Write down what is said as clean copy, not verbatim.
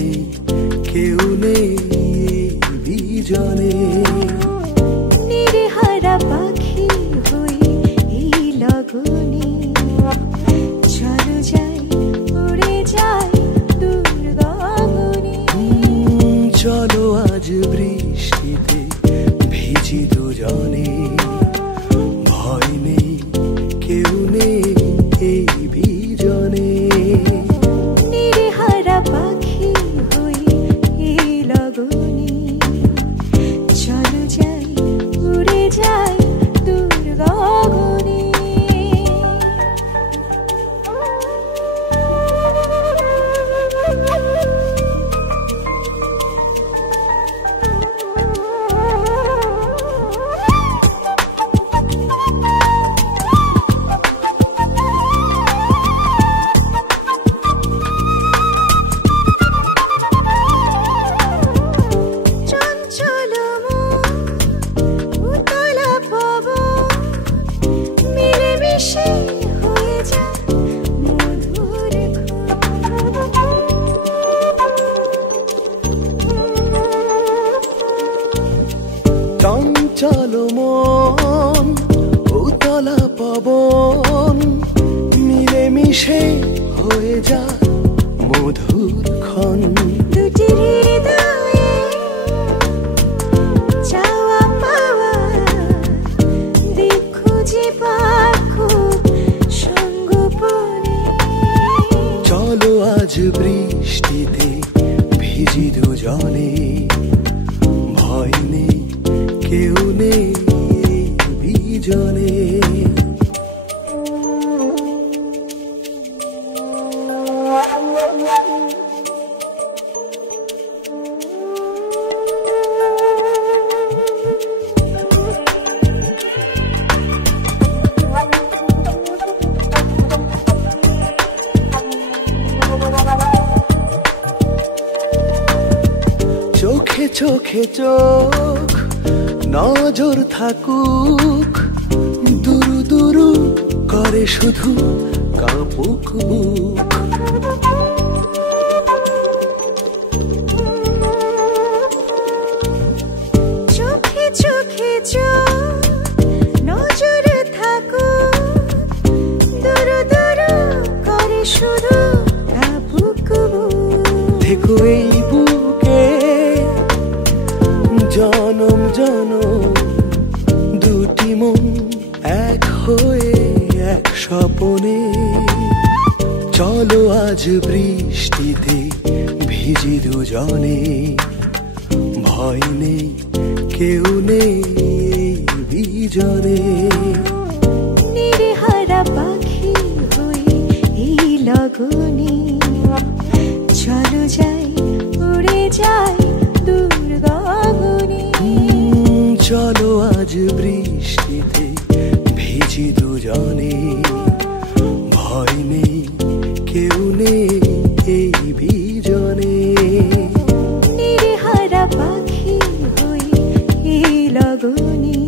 নেই কেউ নেই বিজনে নির্হারা পাখি হই এই লগনে চলো যাই উড়ে যাই দূর গগনে চলো আজ বৃষ্টিতে ভিজি দুজনে ভয় নেই কেউ নেই এই বিজনে নির্হারা পাখি হই এই লগনে চলো যাই উড়ে যাই দূর গগনে চঞ্চল মন উতলা পবন মিলেমিশে হয়ে যায় মধুর ক্ষণ দুটি হৃদয়ে চাওয়া পাওয়া দিক খুঁজে পাখো সঙ্গোপনে চলো আজ বৃষ্টিতে ভিজি দুজনে ভয় নেই কেউ নেই বিজনে চোখে চোখে চোখ নজর থাকুক দুরু দুরু করে শুধু কাঁপুক বুক চোখে চোখে চোখ নজর থাকুক দুরু দুরু করে শুধু কাঁপুক বুক দেখো এই বুকে জনম জনম দুটি মন এক হয়ে এক স্বপনে চলো আজ বৃষ্টিতে ভিজি দুজনে ভয় নেই কেউ নেই বিজনে নির্হারা পাখি হই এই লগনে চলো যাই উড়ে যাই দূর গগনে চলো আজ বৃষ্টিতে ভিজি দুজনে ভয় নেই কেউ নেই এই বিজনে নির্হারা পাখি হই এই লগনে